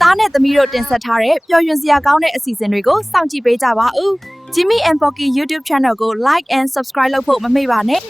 တားနဲ့သမီးတို့တင်ဆက်ထားတဲ့ပျော်ရွှင်စရာကောင်းတဲ့အစီအစဉ်တွေကိုစောင့်ကြည့်ပေးကြပါဦး Jimmy and Pocky YouTube Channel ကို Like and Subscribe လုပ်ဖို့မမေ့ပါနဲ့